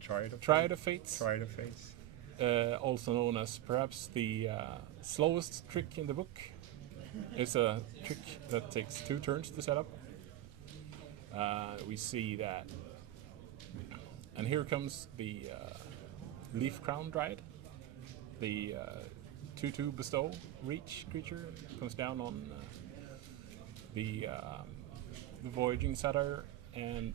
Triad of Fates. Triad of Fates. Also known as perhaps the slowest trick in the book. It's a trick that takes 2 turns to set up. We see that, and here comes the Leaf Crown Dryad. The 2/2 bestow reach creature comes down on the Voyaging Satyr, and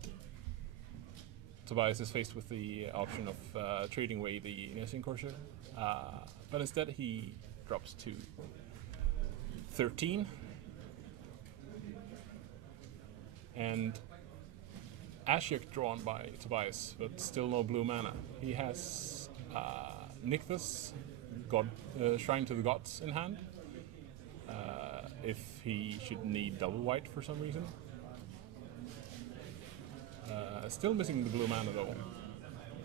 Tobias is faced with the option of trading away the Nesting Courser, but instead he drops to 13, and Ashiok drawn by Tobias, but still no blue mana. He has Nykthos, Shrine to the Gods in hand, if he should need double white for some reason. Still missing the blue mana though.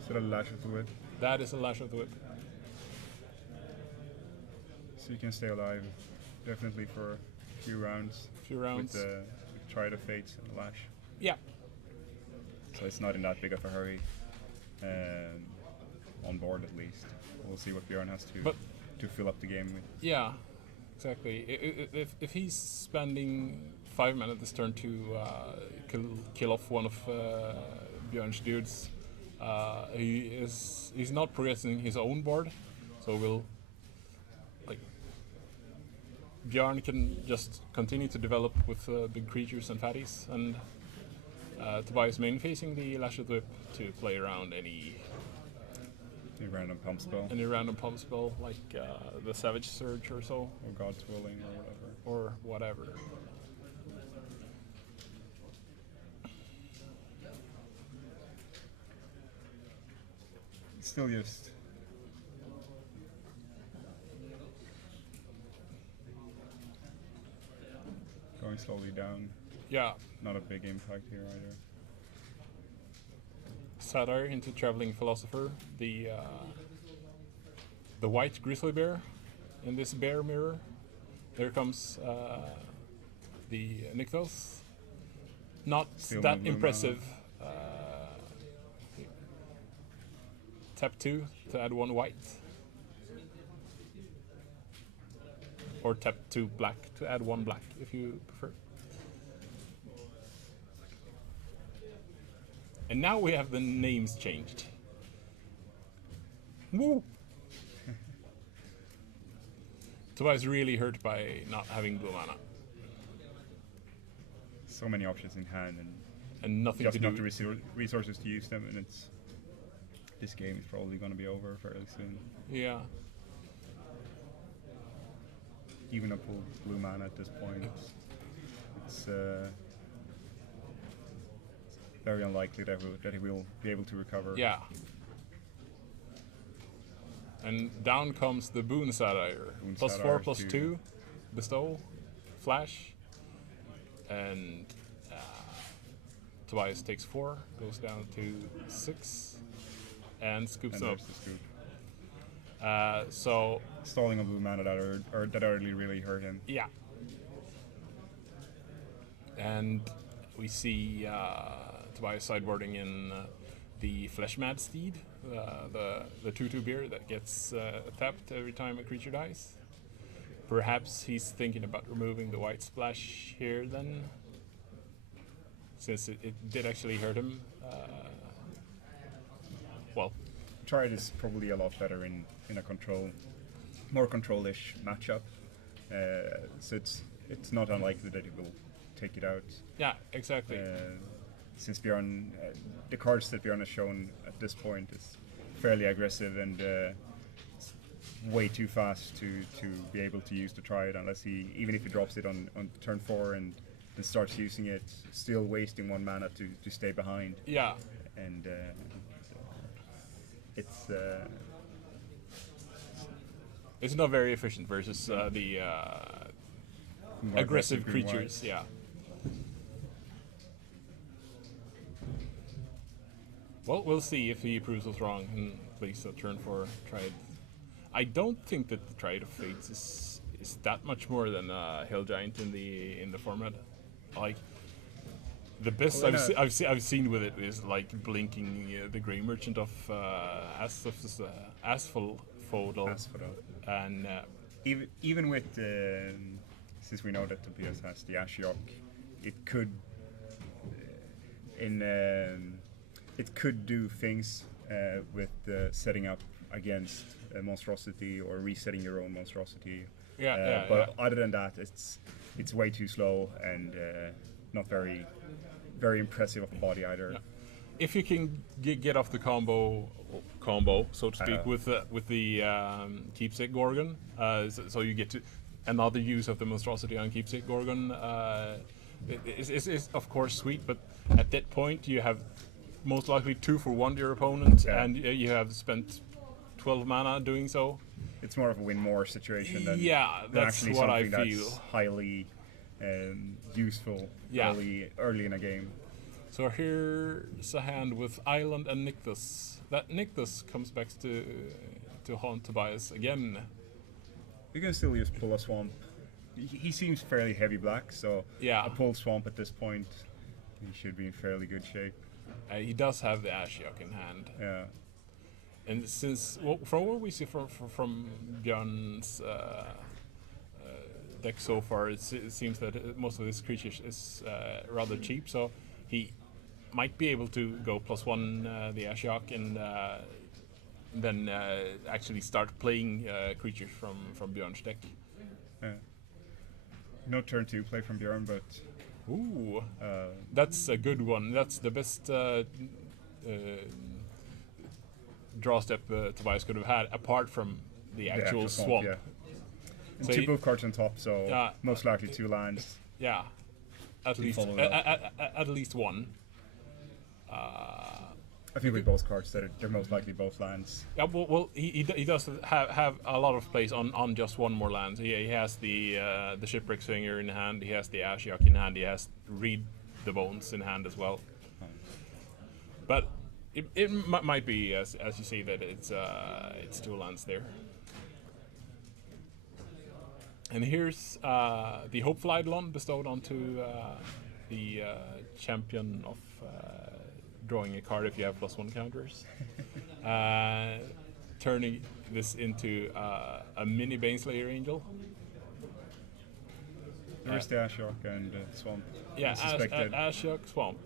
Is that a Lash of the Whip? That is a Lash of the Whip. So you can stay alive definitely for a few rounds. With the Triad of Fates and the Lash. Yeah. So it's not in that big of a hurry. On board at least. We'll see what Bjorn has to fill up the game with. Yeah, exactly. If he's spending 5 mana this turn to kill off one of Bjorn's dudes, he's not progressing his own board, so Bjorn can just continue to develop with big creatures and fatties, and Tobias main facing the Lash of the Whip to play around any random pump spell. Any random pump spell, like the Savage Surge or so. Or God's Willing or whatever. Still just going slowly down. Yeah. Not a big impact here either. Satyr into Traveling Philosopher, the white grizzly bear in this bear mirror. There comes the Nykthos. Not Still that no impressive. Tap 2 to add 1 white. Or tap 2 black to add 1 black if you prefer. And now we have the names changed. Woo! Tobias really hurt by not having blue mana. So many options in hand and nothing just to do. enough resources to use them, and this game is probably going to be over fairly soon. Yeah. Even a full blue mana at this point, it's very unlikely that he will be able to recover. Yeah. And down comes the Boon Satyr. +4, +2, bestow, flash, and Tobias takes 4, goes down to 6, and scoops up. So stalling a blue mana that early really hurt him. Yeah. And we see Tobias sideboarding in the Flesh Mad Steed, the 2/2 beer that gets tapped every time a creature dies. Perhaps he's thinking about removing the white splash here then, since it did actually hurt him. Well, Triad is probably a lot better in a more control-ish matchup. So it's not unlikely that he will take it out. Yeah, exactly. Since Bjorn, the cards that Bjorn has shown at this point is fairly aggressive and way too fast to be able to use the Triad, unless even if he drops it on turn 4 and then starts using it, still wasting 1 mana to stay behind. Yeah. And it's not very efficient versus the aggressive creatures. Yeah. Well, we'll see if he proves us wrong and plays a turn 4 Triad. I don't think that the Triad of Fates is that much more than Hill Giant in the format. Like, The best Well, no. I've seen with it is like blinking the Grey Merchant of Asphodel, Asphodel. and Even with since we know that Tobias has the Ashiok, it could it could do things with setting up against a monstrosity or resetting your own monstrosity. But other than that, it's way too slow and not very impressive of a body either. Yeah. If you can get off the combo, so to speak, with the keepsake Gorgon, so you get to another use of the monstrosity on keepsake Gorgon, is of course sweet. But at that point, you have most likely 2 for 1 to your opponent, and you have spent 12 mana doing so. It's more of a win more situation than that's actually what I something feel. that's highly useful early in a game. So here's a hand with Island and Nykthos. That Nykthos comes back to haunt Tobias again. You can still use pull a swamp. He seems fairly heavy black, so a pull swamp at this point, he should be in fairly good shape. He does have the Ashiok in hand. Yeah. And since from what we see from Björn's deck so far, it seems that most of his creatures is rather cheap. So he might be able to go +1 the Ashiok and then actually start playing creatures from Björn's deck. Yeah. No turn 2 play from Björn, but ooh, that's a good one. That's the best draw step Tobias could have had, apart from the actual swamp. Yeah. So 2 buff cards on top, so most likely 2 lands. Yeah, at least at least 1. I think with both cards, they're most likely both lands. Yeah, well he does have a lot of plays on just 1 more land. He has the Shipwreck Swinger in hand, he has the Ashiok in hand, he has Read the Bones in hand as well. But it might be, as you see, that it's 2 lands there. And here's the Hopeful Eidolon bestowed onto the champion of drawing a card if you have +1 counters. Turning this into a mini Baneslayer Angel. There's the Ashiok and Swamp. Yeah, Ashiok, Swamp.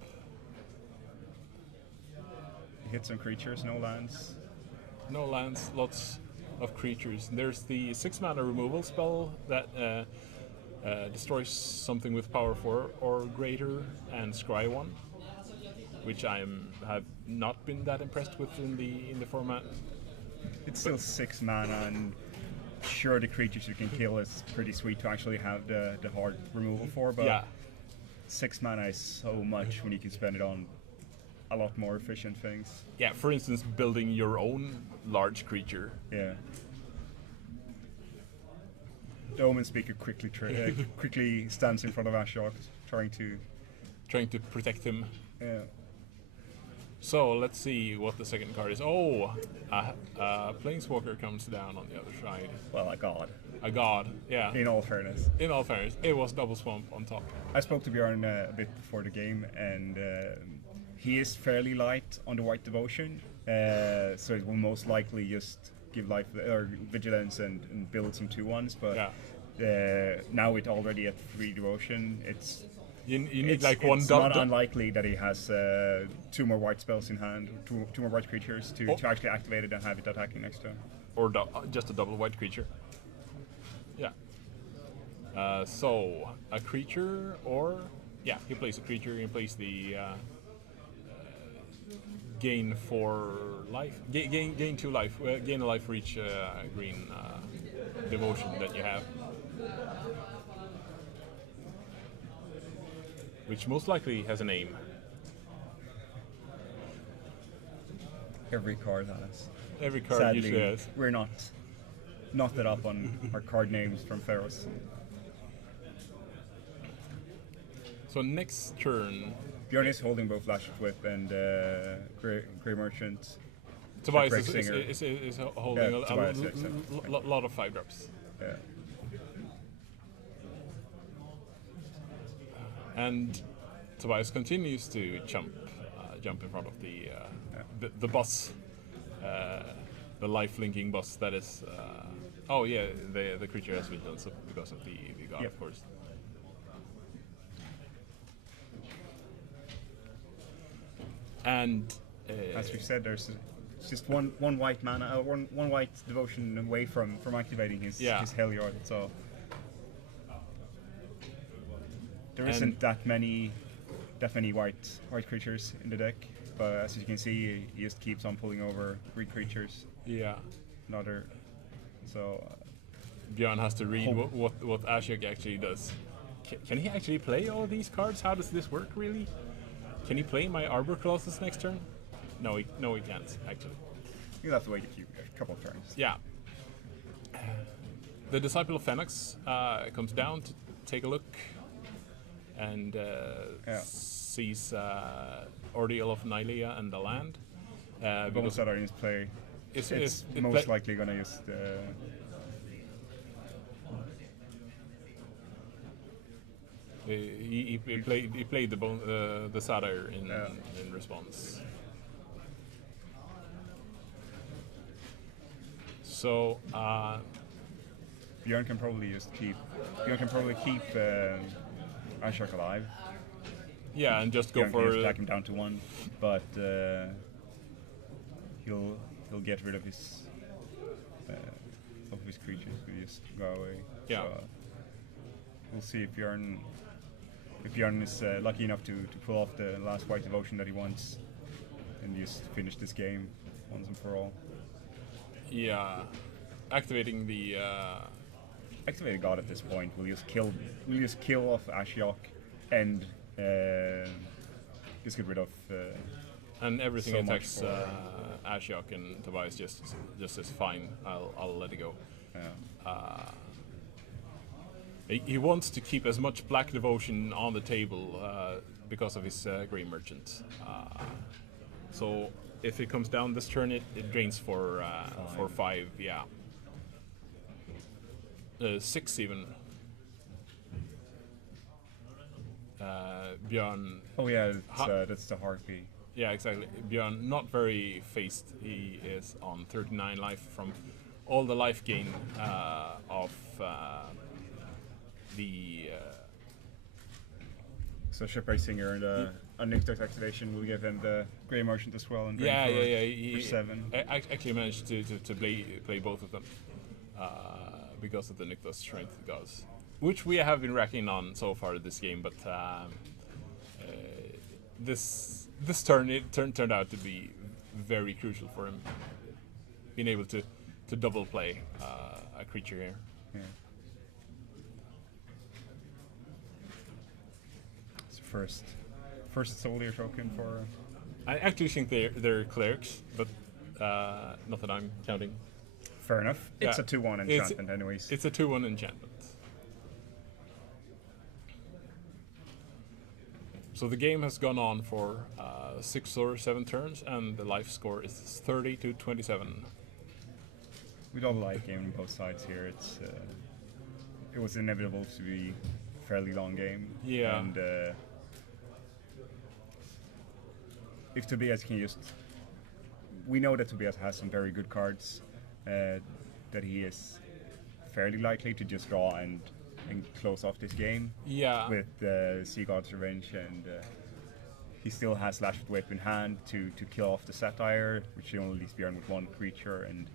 Hit some creatures, no lands. No lands, lots of creatures. There's the 6 mana removal spell that destroys something with power 4 or greater and scry 1, which I have not been that impressed with in the format. It's still 6 mana, and sure, the creatures you can kill is pretty sweet to actually have the hard removal for, but 6 mana is so much when you can spend it on a lot more efficient things. Yeah, for instance, building your own large creature. Yeah. The Omen Speaker quickly stands in front of Ashiok, trying to protect him. Yeah. So let's see what the second card is. Oh, Planeswalker comes down on the other side. Well, a god. A god, yeah. In all fairness. In all fairness, it was double swamp on top. I spoke to Björn a bit before the game, and he is fairly light on the White Devotion, so it will most likely just give life or vigilance and build some 2/1s. But now with already at 3 Devotion, you need like one. It's not unlikely that he has 2 more white spells in hand, two more white creatures to actually activate it and have it attacking next turn. Or just a double white creature. Yeah. So a creature, or he plays a creature. He plays the gain 4 life, gain 2 life, gain a life for each green devotion that you have. Which most likely has a name. Every card has. Every card Sadly, usually has. We're not that up on our card names from Theros. So next turn, Björn is holding both Lash Whip and Grey Merchant. Tobias is holding a lot of 5-drops. Yeah. And Tobias continues to jump in front of the bus, the life-linking bus that is. Oh yeah, the creature has been done so because of the god, Yep. of course. And As we said, there's just one white mana, one white devotion away from activating his Heliod. So there isn't that many white creatures in the deck. But as you can see, he just keeps on pulling over green creatures. yeah, Another. So Björn has to read what Ashok actually does. Can he actually play all these cards? How does this work really? Can he play my Arbor Colossus next turn? No, he can't actually. you'll have to wait a couple of turns. Yeah. The Disciple of Phoenix comes down to take a look and sees Ordeal of Nylea and the land. Bonus that are in his play. It's it most likely gonna just. He played the Satire in response. So Bjorn can probably keep Ashok alive. yeah, and just go Bjorn can for just back him down to 1, but he'll get rid of his creatures. Will just go away. Yeah. So, we'll see if Bjorn is lucky enough to pull off the last white devotion that he wants, and just finish this game once and for all. yeah, activating the Activated God at this point will just kill off Ashiok and just get rid of. and everything so much attacks for- Ashok, and Tobias just says fine. I'll let it go. He wants to keep as much black devotion on the table because of his Grey Merchant. So if it comes down this turn, it drains for 5. Yeah, 6 even. Björn. Oh yeah, that's the harpy. Yeah, exactly. Björn, not very phased. He is on 39 life from all the life gain of the. So Shipwright Singer and a Nyctex activation will give him the Grey Merchant as well, and drain Yeah. for 7. I actually managed to play both of them because of the Nyctex strength gods, which we have been racking on so far this game. But this turn turned out to be very crucial for him, being able to double play a creature here. Yeah. It's first soldier token for. I actually think they're clerics, but not that I'm counting. Fair enough. It's Yeah. a 2/1 enchantment, anyways. It's a 2/1 enchantment. So the game has gone on for 6 or 7 turns, and the life score is 30 to 27. We don't like game on both sides here. It was inevitable to be a fairly long game. Yeah. And if Tobias can just, we know that Tobias has some very good cards that he is fairly likely to just draw and close off this game. Yeah. With Sea God's Revenge, and he still has Lash with Whip in hand to kill off the Satire, which only leaves Bjorn with 1 creature, and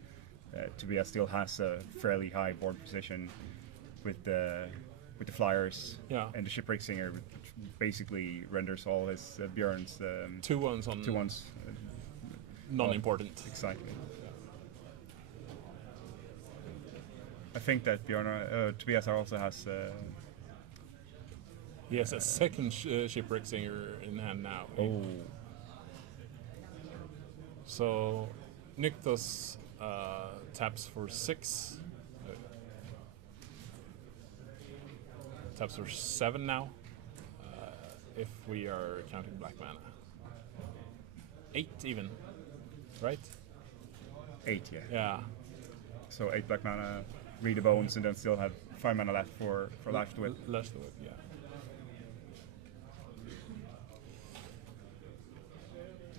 Tobias still has a fairly high board position with the flyers and the Shipwreck Singer, which basically renders all his Bjorn's 2/1s on 2/1s non-important. Exactly. I think that Tobias also has. He has a second Shipwreck Singer in hand now. Oh. So Nyctex taps for 6. Taps for 7 now. If we are counting black mana. 8 even, right? 8, yeah. Yeah. So 8 black mana, read the bones, and then still have 5 mana left for Lash with Whip. Lash the Whip, yeah.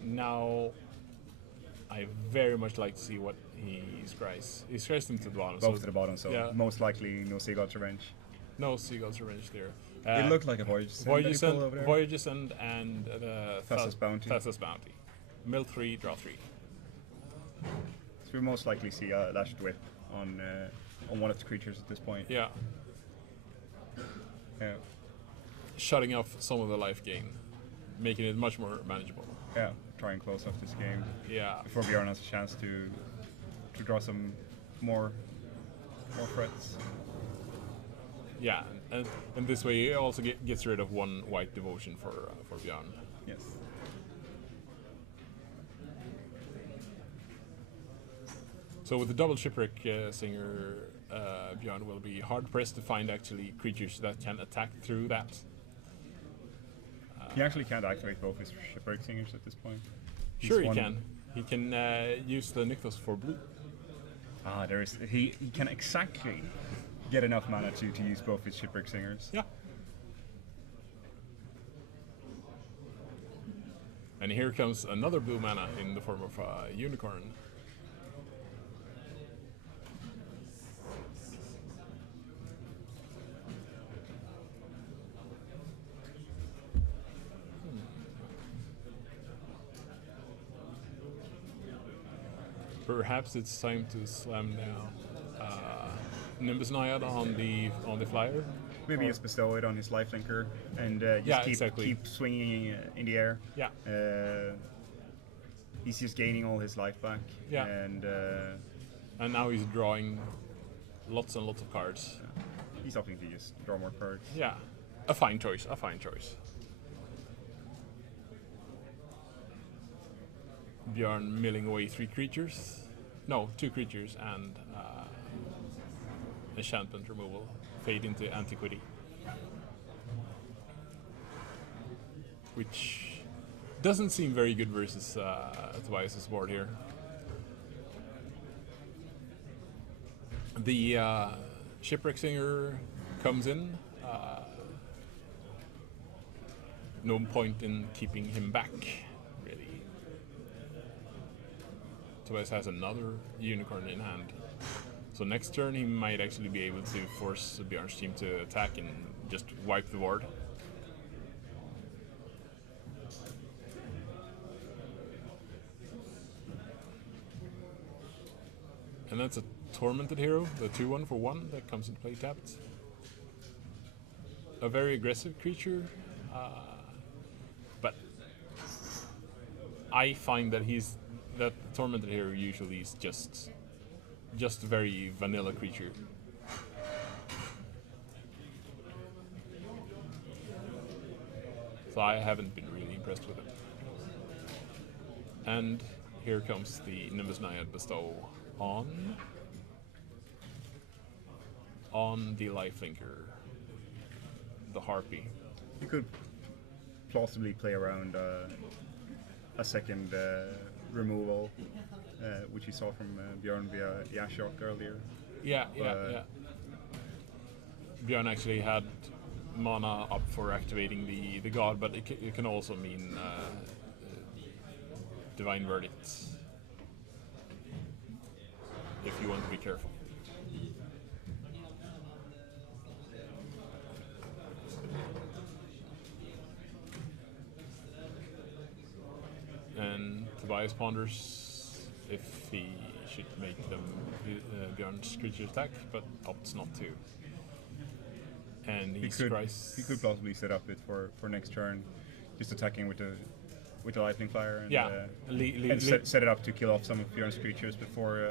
now I very much like to see what he scries. He scries them to the bottom. Both to the bottom, so yeah. most likely no Seagull's Revenge. No Seagull's Revenge there. It looked like a Voyage's End. Voyage's End and the Thassa's Bounty. Thassa's Bounty. Mill 3, draw 3. So we most likely see a Lashed Whip on one of the creatures at this point. Yeah. Yeah. Shutting off some of the life gain, making it much more manageable. Yeah. Try and close off this game. Yeah. Before Bjorn has a chance to draw some more threats. Yeah, and this way he also gets rid of one white devotion for Bjorn. Yes. So with the double Shipwreck Singer, Bjorn will be hard pressed to find actually creatures that can attack through that. He actually can't activate both his Shipwreck Singers at this point. Sure, he can. He can use the Nykthos for blue. Ah, there is. He can exactly get enough mana to use both his Shipwreck Singers. Yeah. And here comes another blue mana in the form of a unicorn. Perhaps it's time to slam down Nimbus Naiad on the flyer. Maybe just bestow it on his lifelinker and keep swinging in the air. Yeah. He's just gaining all his life back. Yeah. And now he's drawing lots and lots of cards. He's opting to just draw more cards. Yeah. A fine choice. A fine choice. Bjorn milling away 3 creatures. No, 2 creatures and enchantment removal. Fade into Antiquity. Which doesn't seem very good versus Tobias's board here. The Shipwreck Singer comes in. No point in keeping him back, really. Tobias has another unicorn in hand. So next turn he might actually be able to force Bjorn's team to attack and just wipe the board. And that's a Tormented Hero, the 2/1 for 1 that comes into play tapped. A very aggressive creature, but I find that that Tormented Hero usually is just a very vanilla creature. So I haven't been really impressed with it. And here comes the Nimbus Naiad bestow on the lifelinker, the Harpy. You could plausibly play around a second removal, which you saw from Bjorn via Yashok earlier. Yeah. Bjorn actually had mana up for activating the god, but it can also mean Divine Verdict, if you want to be careful. And Tobias ponders if he should make them Bjorn's creature attack, but opts not to. And he could possibly set up it for next turn, just attacking with the lightning flyer and, set it up to kill off some of Bjorn's creatures before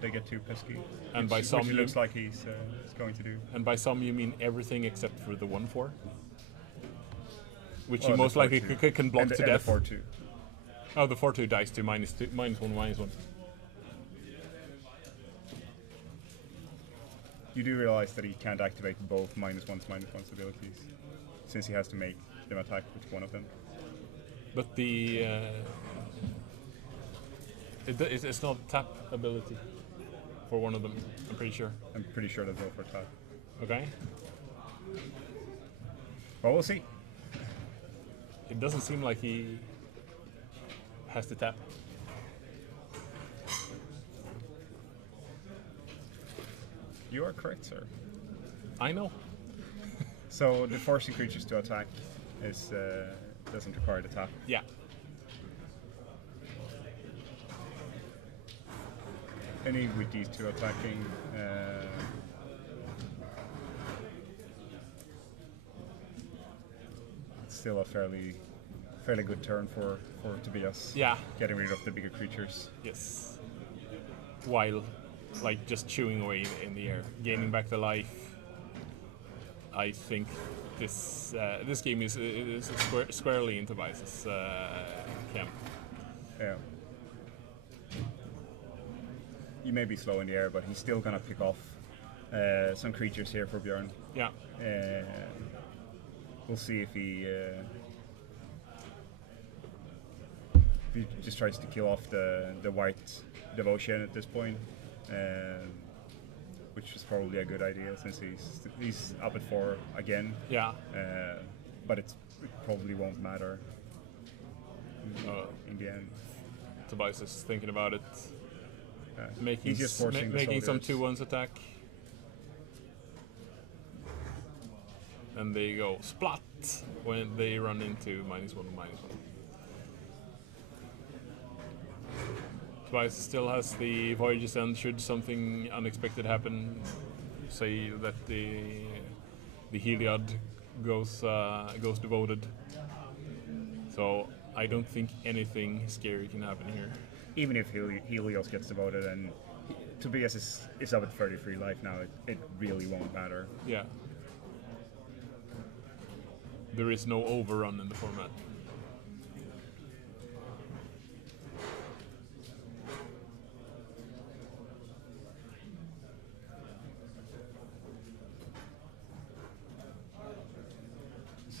they get too pesky. And which it looks like he's going to do. And by some you mean everything except for the 1/4, which he most likely can block to death. The 4/2. Oh, the 4/2 dies to -1/-1. You do realize that he can't activate both -1/-1 abilities, since he has to make them attack with one of them. But it's not a tap ability for one of them, I'm pretty sure. I'm pretty sure that's all for tap. Okay. Well, we'll see. It doesn't seem like he has to tap. You are correct, sir. I know. So the forcing creatures to attack is doesn't require the tap. Yeah. Any with these two attacking, it's still a fairly good turn for Tobias. Yeah. Getting rid of the bigger creatures. Yes. While, like, just chewing away in the air, gaining back the life. I think this game is squarely in Tobias' camp. Yeah. He may be slow in the air, but he's still gonna pick off some creatures here for Bjorn. Yeah. We'll see if he just tries to kill off the white devotion at this point, which is probably a good idea since he's up at 4 again. Yeah. But it probably won't matter in the end. Tobias is thinking about it. Making He's just forcing the making some soldiers. 2-1s attack. And they go splat when they run into -1. Tobias still has the Voyage's End should something unexpected happen. Say that the Heliod goes devoted. So I don't think anything scary can happen here. Even if Helios gets devoted and Tobias is up at 33 life now, it really won't matter. Yeah. There is no overrun in the format.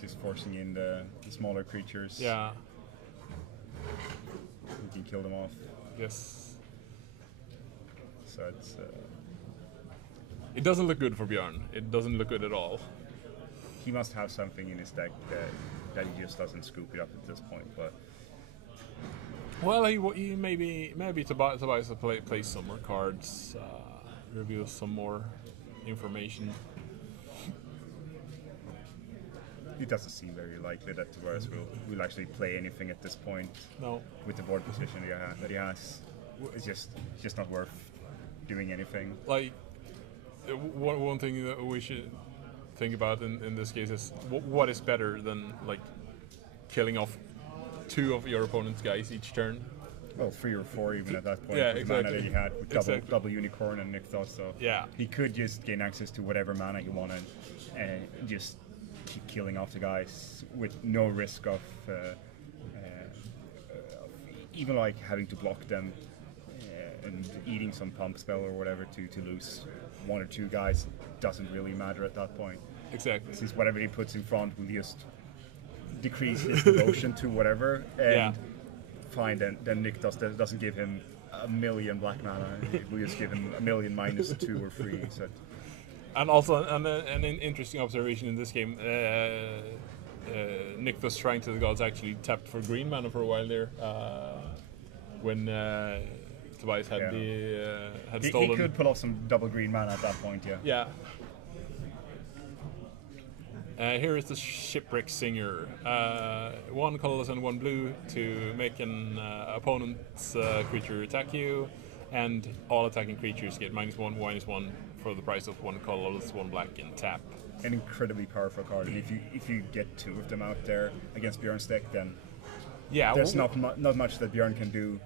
He's forcing in the smaller creatures. Yeah. We can kill them off. Yes. So it's. It doesn't look good for Bjorn. It doesn't look good at all. He must have something in his deck that he just doesn't scoop it up at this point. But Well, he maybe Tobias will play some more cards, reveal some more information. it doesn't seem very likely that Tobias will actually play anything at this point. No. With the board position that he has, it's just not worth doing anything. Like, one thing that we should think about in this case is what is better than like killing off 2 of your opponent's guys each turn. Well, 3 or 4 even at that point. Yeah, with the mana exactly. that he had with double unicorn and Nykthos, so Yeah. he could just gain access to whatever mana he wanted and just keep killing off the guys with no risk of even like having to block them and eating some pump spell or whatever to lose 1 or 2 guys doesn't really matter at that point. Exactly. Since whatever he puts in front will just decrease his devotion to whatever, and Yeah. fine, then Nykthos doesn't give him a million black mana, it will just give him a million -2 or 3. So And also an interesting observation in this game, Nykthos Shrine to the Gods actually tapped for green mana for a while there, when Tobias had had he stolen. could pull off some double green mana at that point, yeah. Yeah. Here is the Shipwreck Singer. 1 colorless and 1 blue to make an opponent's creature attack you, and all attacking creatures get -1/-1 for the price of 1 colorless, 1 black, and tap. An incredibly powerful card, and if you get 2 of them out there against Bjorn's deck, then Yeah, there's not much that Bjorn can do.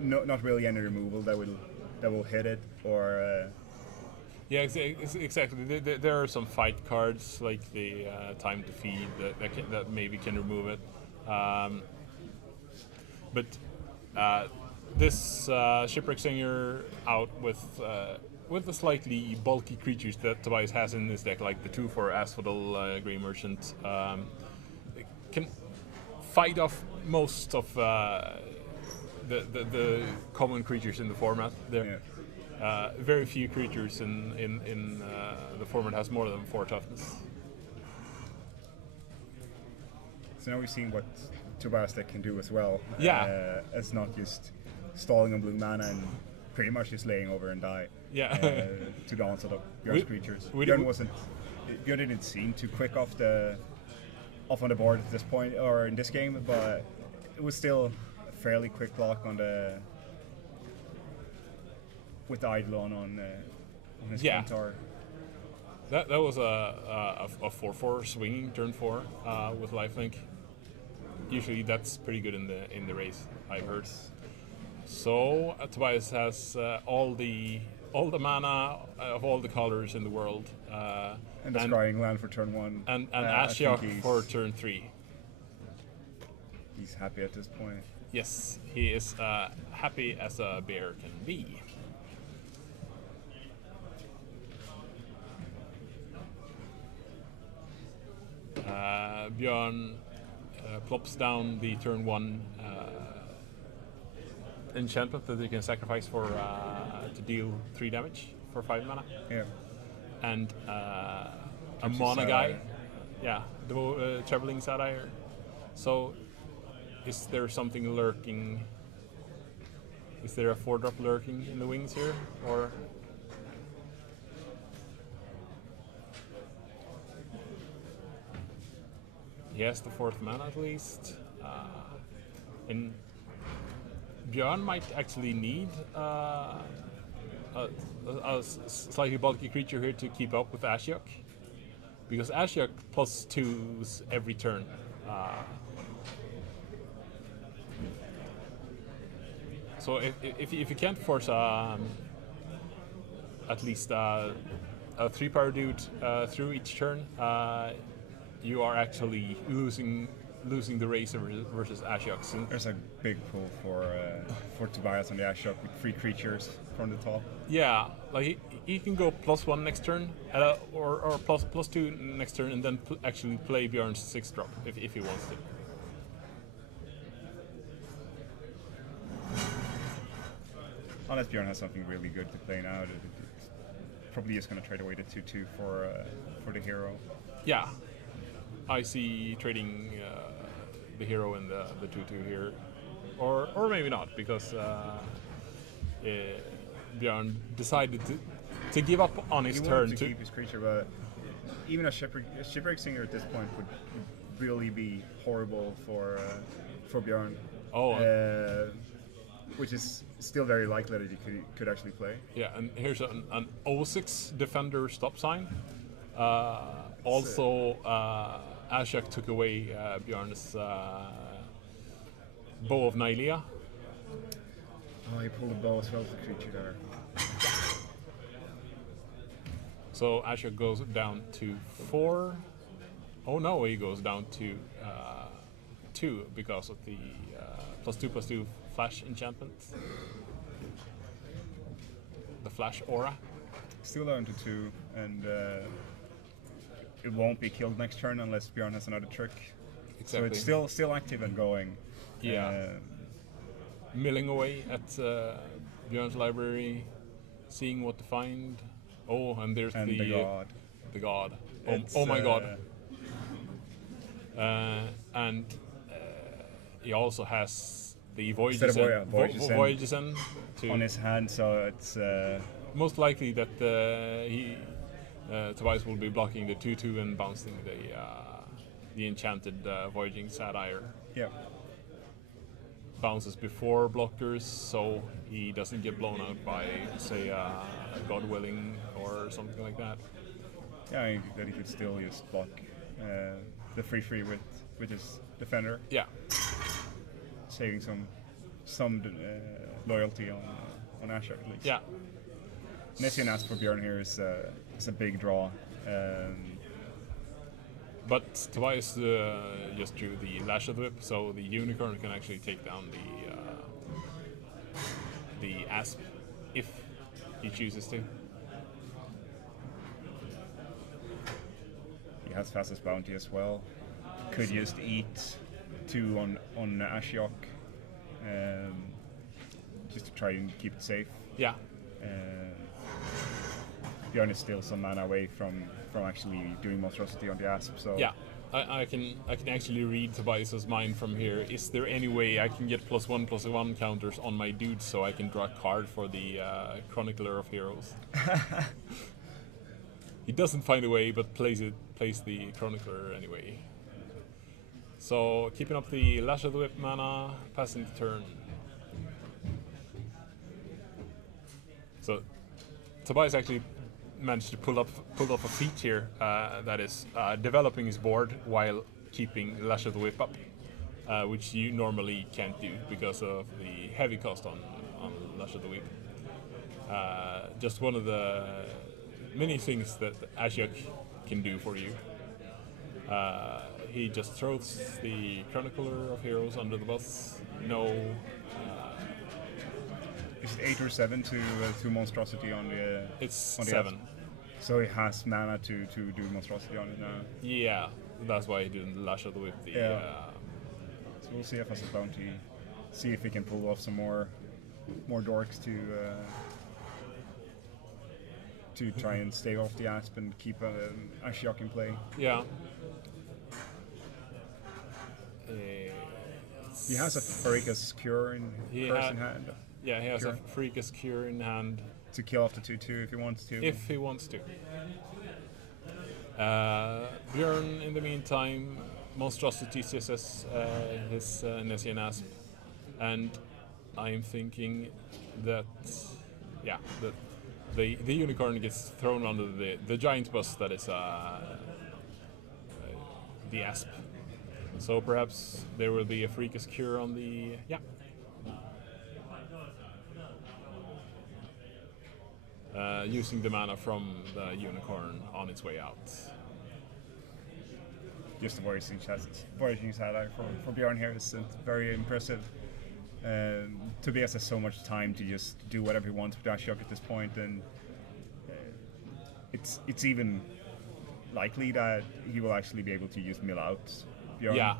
Not really any removal that will hit it, or yeah, exactly. There are some fight cards like the Time to Feed that maybe can remove it, but this Shipwreck Singer out with the slightly bulky creatures that Tobias has in his deck, like the 2 for Asphodel Grey Merchant, can fight off most of the common creatures in the format. There, very few creatures in the format has more than 4 toughness. So now we've seen what Tobias that can do as well. Yeah. It's not just stalling on blue mana and pretty much just laying over and die. Yeah. To the onslaught of Bjorn's creatures. Bjorn didn't seem too quick off on the board at this point or in this game, but it was still a fairly quick block on with the Eidolon on his Centaur. That was a 4/4 swinging turn 4 with lifelink. Usually that's pretty good in the race, I've heard. So Tobias has all the mana of all the colors in the world. And the Scrying Land for turn 1. And Ashiok for turn 3. He's happy at this point. Yes, he is happy as a bear can be. Bjorn plops down the turn 1 enchantment that you can sacrifice for to deal 3 damage for 5 mana. Yeah. And a mana guy. Yeah, the traveling satire. So, is there something lurking? Is there a 4-drop lurking in the wings here, or? He has the 4th mana at least, and Bjorn might actually need a slightly bulky creature here to keep up with Ashiok, because Ashiok +2s every turn. So if you can't force at least a 3-power dude through each turn, you are actually losing the race versus Ashiok. There's a big pull for Tobias on the Ashiok with 3 creatures from the top. Yeah, like he can go +1 next turn, or +2 next turn, and then actually play Bjorn's 6-drop if he wants to. Unless Bjorn has something really good to play now, it's probably just going to trade away the 2/2 for the hero. Yeah, I see trading the hero and the 2/2 here, or maybe not, because Bjorn decided to give up on his turn to keep his creature, but even a shipwreck singer at this point would really be horrible for Bjorn. Which is still very likely that he could actually play. Yeah, and here's an 0/6 defender stop sign. Also, Ashiok took away Bjorn's Bow of Nylea. Oh, he pulled a bow as well as the creature there. So Ashiok goes down to 4. Oh no, he goes down to 2 because of the +2/+2 flash enchantment. The flash aura. Still down to 2, and it won't be killed next turn unless Bjorn has another trick. Exactly. So it's still active and going. Yeah. Milling away at Bjorn's library, seeing what to find. Oh, and there's the god. The god. Oh my god. And he also has the Voyagezen on his hand, so it's most likely that Tobias will be blocking the 2/2 and bouncing the enchanted Voyaging Satire. Yeah. Bounces before blockers, so he doesn't get blown out by, say, God Willing or something like that. Yeah, I think that he could still just block the 3/3 with his defender. Yeah. Saving some loyalty on Ashiok at least. Yeah. Nessian Asp for Bjorn here is a big draw. But Tobias just drew the Lash of the Whip, so the Unicorn can actually take down the Asp if he chooses to. He has Fastest Bounty as well. Could just eat 2 on Ashiok, just to try and keep it safe. Yeah. Bjorn is still some mana away from actually doing monstrosity on the Asp, so yeah. I can actually read Tobias's mind from here. Is there any way I can get +1/+1 counters on my dude so I can draw a card for the Chronicler of Heroes? He doesn't find a way, but plays the Chronicler anyway. So keeping up the Lash of the Whip mana, passing the turn. So Tobias actually managed to pull off a feat here that is developing his board while keeping Lash of the Whip up, which you normally can't do because of the heavy cost on Lash of the Whip. Just one of the many things that Ashiok can do for you. He just throws the Chronicler of Heroes under the bus. No. Is it 8 or 7 to monstrosity on the? It's on the 7. So he has mana to do monstrosity on it now. Yeah, that's why he didn't Lash of the Whip. So we'll see if as a bounty, see if we can pull off some more dorks to try and stay off the Asp and keep Ashiok in play. Yeah. He has a Farika's Cure in hand. Yeah, he has Cure. a Freakus Cure in hand. To kill off the 2/2 if he wants to. If he wants to. Bjorn, in the meantime, Monstrosity CSS his Nessian Asp. And I'm thinking that, yeah, the unicorn gets thrown under the giant bus that is the Asp. So perhaps there will be a Freakus Cure on the, yeah. Using the mana from the unicorn on its way out. Just the voicing highlight for Bjorn here is very impressive. Tobias has so much time to just do whatever he wants with Ashiok at this point, and it's even likely that he will actually be able to use mill out Bjorn. Yeah.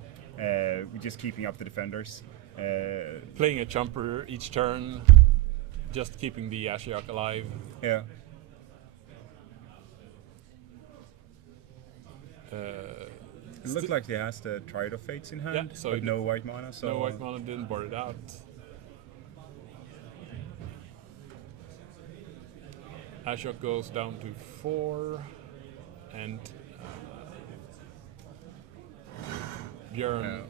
Just keeping up the defenders. Playing a jumper each turn, just keeping the Ashiok alive. Yeah. It looked like he has the Triad of Fates in hand, yeah, so but no white mana. So no white mana, didn't board it out. Ashiok goes down to 4, and Bjorn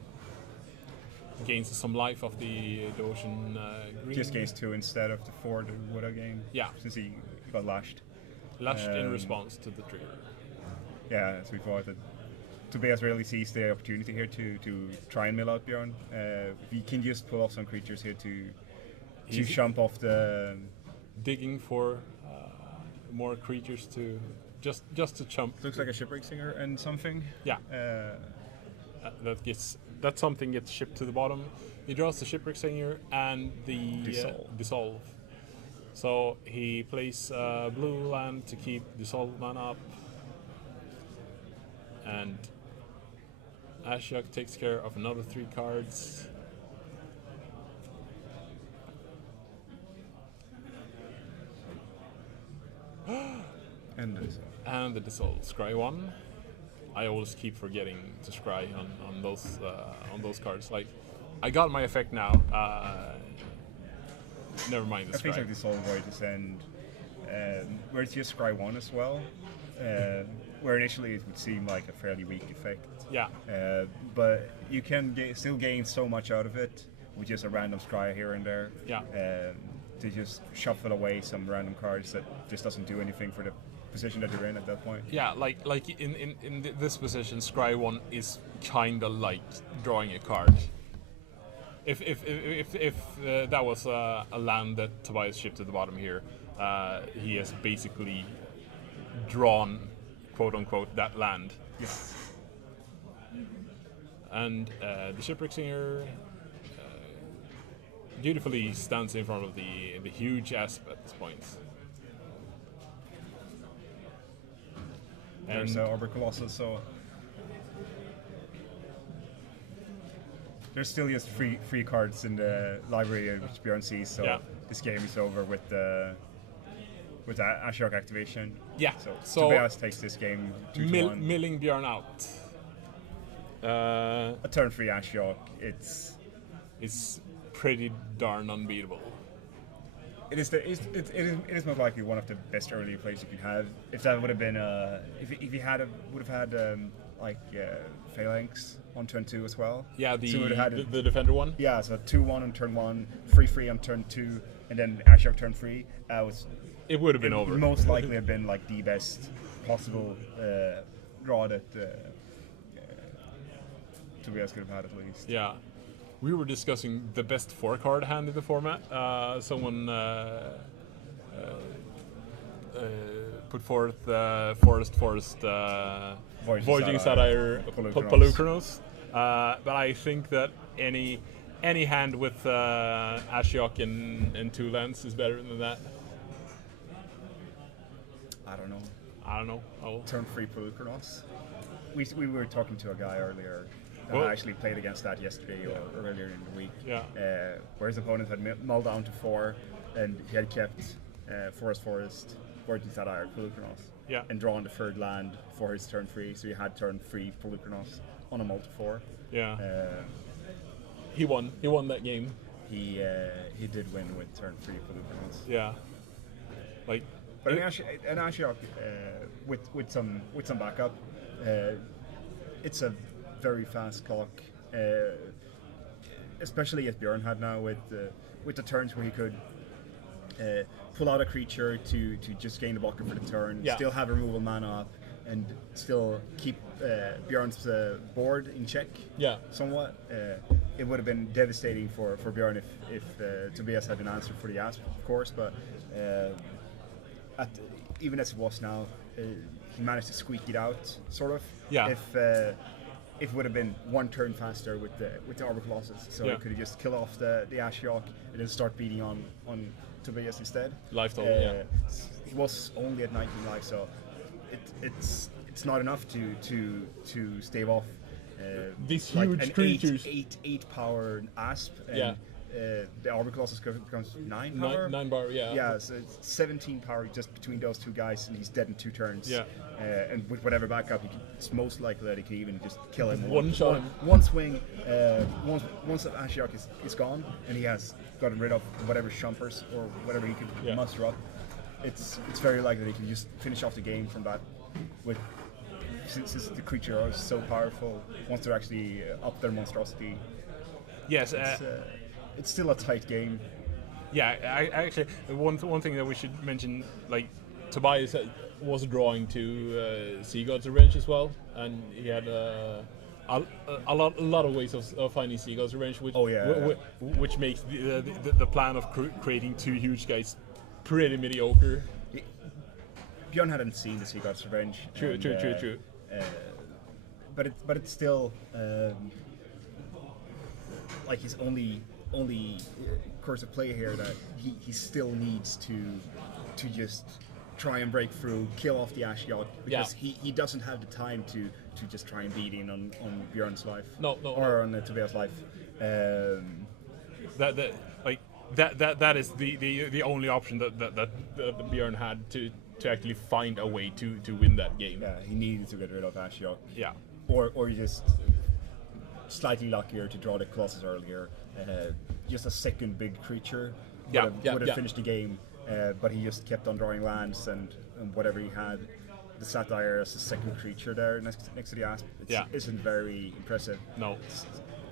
gains some life of the ocean green. Just gains 2 instead of the 4 that would have gained. Yeah. Since he got lashed. Lashed in response to the trigger. Yeah, as we thought that Tobias really sees the opportunity here to try and mill out Bjorn. He can just pull off some creatures here to jump off the. Digging for more creatures to just to jump. Looks like a Shipwreck Singer and something. Yeah. That something gets shipped to the bottom. He draws the Shipwreck Singer and the Dissolve. So he plays blue land to keep Dissolve mana up. And Ashiok takes care of another 3 cards. And the Dissolve. Scry 1. I always keep forgetting to scry on those cards. Like, I got my effect now. Never mind the scry. I think like Dissolve Void Descend, where it's just scry 1 as well. Where initially it would seem like a fairly weak effect. Yeah. But you can still gain so much out of it with just a random scry here and there. Yeah. To just shuffle away some random cards that just doesn't do anything for the position that you're in at that point. Yeah, like in this position, scry 1 is kind of like drawing a card. If that was a land that Tobias shipped to the bottom here, he has basically drawn, quote unquote, that land. Yes. And the Shipwreck Singer beautifully stands in front of the huge Asp at this point. There's Arbor Colossus, so there's still just free cards in the library which Bjorn sees, so this game is over with the Ashiok activation. Yeah. So Tobias takes this game 2-1. Milling Bjorn out. A turn 3 Ashiok, it's pretty darn unbeatable. it is most likely one of the best early plays you could have. If that would have been if you would have had Phalanx on turn 2 as well. Yeah, so we would have had the defender one. Yeah, so 2-1 on turn 1, 3-3 on turn 2, and then Ashiok turn 3. It would have been over. Most likely have been like the best possible draw that Tobias could have had at least. Yeah. We were discussing the best 4-card hand in the format. Someone put forth Forest, Voyaging Satire, Palukronos. But I think that any hand with Ashiok and 2 lands is better than that. I don't know. Turn 3 Palukronos. We were talking to a guy earlier. I actually played against that yesterday or earlier in the week. Yeah. Where his opponent had mulled down to 4, and he had kept Forest, Voyaging Satire, Palukronos, and drawn the 3rd land for his turn 3. So he had turn 3 Palukronos on a multi-4. Yeah. He won. He won that game. He did win with turn 3 Palukronos. Yeah. Like. But an Ashiok with some backup, it's a very fast clock, especially as Bjorn had now with the turns where he could pull out a creature to just gain the blocker for the turn, still have removal mana up, and still keep Bjorn's board in check. Yeah. Somewhat. It would have been devastating for Bjorn if Tobias had an answer for the Asp, of course, but even as it was now, he managed to squeak it out, sort of. Yeah. If it would have been 1 turn faster with the Arbor Colossus, so he could have just kill off the Ashiok and then start beating on Tobias instead. Life total, He was only at 19 life, so it's not enough to stave off these like huge an creatures. 8 power Asp. And, the Arbor Colossus becomes 9 power. 9 bar, Yeah, so it's 17 power just between those 2 guys, and he's dead in 2 turns. Yeah. And with whatever backup, it's most likely that he can even just kill him. One shot. One swing. Once Ashiok is gone, and he has gotten rid of whatever Shumpers or whatever he can muster up, it's very likely that he can just finish off the game from that. Since the creature is so powerful, once they're actually up their monstrosity. Yes. It's still a tight game. Yeah, I actually one thing that we should mention, like Tobias was drawing to Sea God's Revenge as well, and he had a lot of ways of finding Sea God's Revenge, which makes the plan of creating 2 huge guys pretty mediocre. Bjorn hadn't seen the Sea God's Revenge. True. But it's still like his only course of play here, that he still needs to just try and break through, kill off the Ashiok, because he doesn't have the time to just try and beat in on Bjorn's life. No. On Tobias' life. That is the only option that Bjorn had to actually find a way to win that game. Yeah, he needed to get rid of Ashiok. Yeah. Or just slightly luckier to draw the Colossus earlier. Just a second big creature would have finished the game, but he just kept on drawing lands and whatever he had. The Satire as a second creature there next to the Asp isn't very impressive. No. It's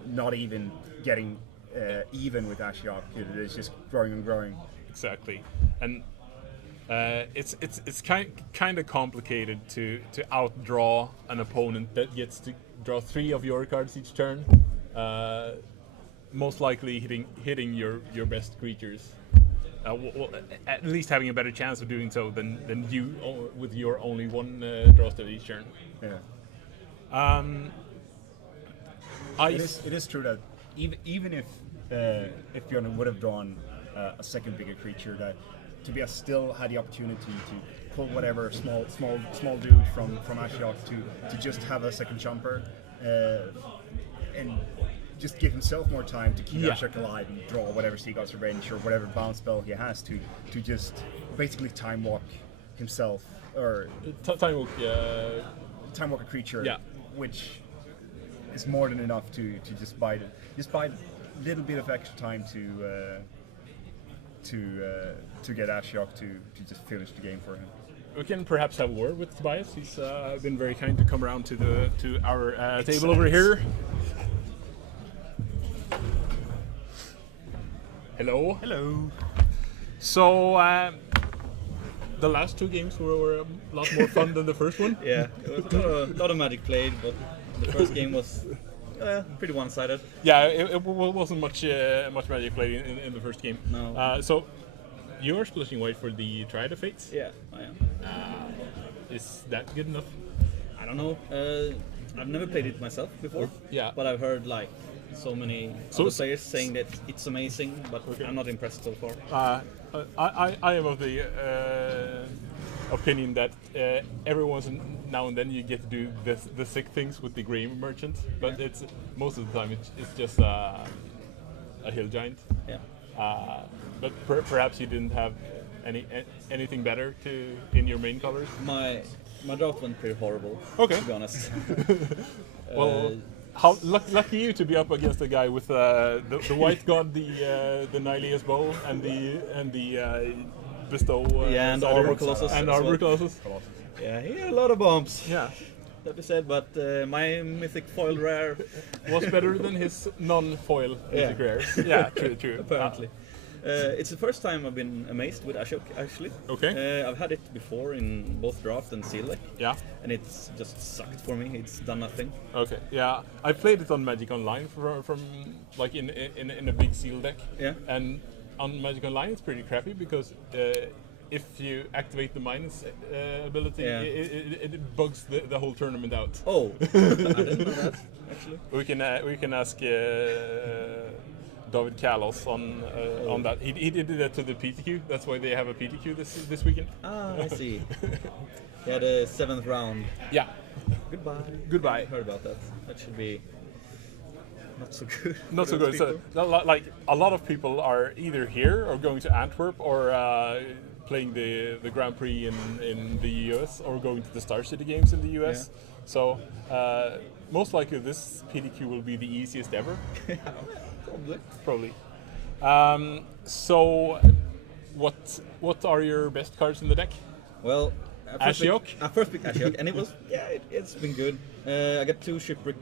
not even getting even with Ashiok. It's just growing and growing. Exactly. And it's kind of complicated to outdraw an opponent that gets to draw 3 of your cards each turn. Most likely hitting your best creatures. At least having a better chance of doing so than you with your only 1 draw step each turn. Yeah. It is true that even if Bjorn would have drawn a second bigger creature, that Tobias still had the opportunity to pull whatever small dude from Ashiok to just have a second jumper, and just give himself more time to keep Ashiok alive and draw whatever Sea God's Revenge or whatever bounce spell he has to just basically time walk himself, or time walk a creature, which is more than enough to just buy a little bit of extra time to get Ashiok to just finish the game for him. We can perhaps have a word with Tobias. He's been very kind to come around to our table over here. Hello. Hello. So the last 2 games were a lot more fun than the first one. Yeah, it was a lot of Magic played, but the first game was pretty one-sided. Yeah, it wasn't much Magic played in the first game. No. So you're splashing white for the Triad of Fates. Yeah, I am. Is that good enough? I don't know. I've never played it myself before. Yeah. But I've heard like so many other players saying that it's amazing, but I'm not impressed so far. I am of the opinion that every once now and then you get to do the sick things with the Grey Merchant, but it's most of the time it's just a hill giant. Yeah. But perhaps you didn't have anything better in your main colors. My draft went pretty horrible. Okay. To be honest. Well, how lucky you to be up against a guy with the white god, the Nylea's bow, and the bestow. And Arbor Colossus. And as Arbor well. Colossus. Yeah, he had a lot of bumps. Yeah. That be said, but my mythic foil rare Was better than his non-foil mythic rares. Yeah, true. apparently. It's the first time I've been amazed with Ashiok, actually. Okay. I've had it before in both draft and seal deck, Yeah. and it's just sucked for me. It's done nothing. Okay. Yeah, I played it on Magic Online from like in a big seal deck. Yeah. And on Magic Online it's pretty crappy because if you activate the minus ability, Yeah. it bugs the whole tournament out. Oh, I didn't know that, actually. We can ask David Kalos on that. He did that to the PTQ. That's why they have a PTQ this weekend. Ah, I see. Yeah, the 7th round. Yeah. Goodbye. I heard about that. That should be not so good. Not for so those good. So, like a lot of people are either here or going to Antwerp or playing the Grand Prix in the US or going to the Star City Games in the US. Yeah. So most likely this PDQ will be the easiest ever. Probably. So what are your best cards in the deck? Well, I first picked Ashiok, and it's been good. I got 2 shipwreck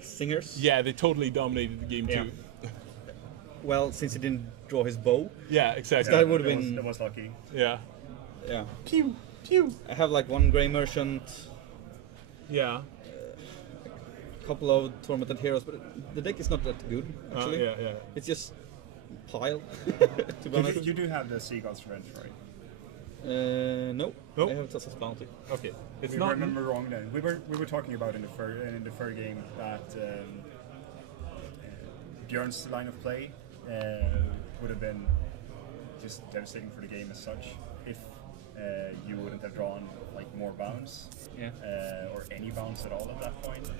singers. Yeah, they totally dominated the game too. Well, since he didn't draw his bow. Yeah, exactly. That would've been- That was lucky. Yeah. Yeah. Pew pew. I have like 1 Grey Merchant, Yeah. a couple of Tormented Heroes, but the deck is not that good, actually. Yeah. It's just pile, to be honest. You do have the Seagull's Revenge, right? No. Nope. I have THS Bounty. Okay. It's We not. remember wrong then. We were talking about in the third game that Björn's line of play would have been just devastating for the game as such if you wouldn't have drawn like more bounce or any bounce at all at that point.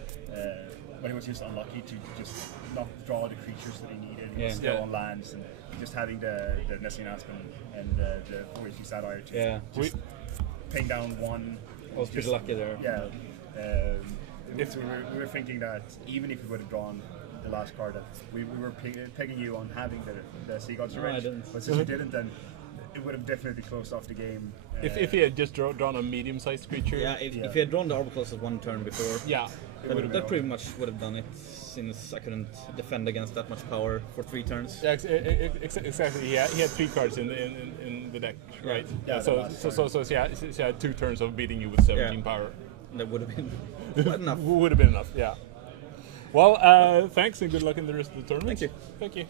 When he was just unlucky to just not draw the creatures that he needed, he was still on lands, and just having the Nessian Aspen and the Voyaging Satire to just ping down one. I was pretty lucky there. Yeah. We were thinking that even if we would have drawn the last card, that we were pegging you on having the Seagull's No, Revenge. I didn't. But since you didn't, then it would have definitely closed off the game. If he had just drawn a medium-sized creature. Yeah, if he had drawn the Arbor Colossus 1 turn before, Yeah. that pretty much would have done it, since I couldn't defend against that much power for 3 turns. Yeah, exactly. He had 3 cards in the deck, right? Yeah, So he had 2 turns of beating you with 17 power. That would have been quite enough. Would have been enough. Yeah. Well, thanks and good luck in the rest of the tournament. Thank you. Thank you.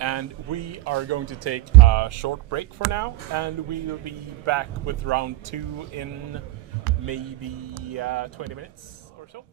And we are going to take a short break for now, and we will be back with round 2 in maybe 20 minutes or so.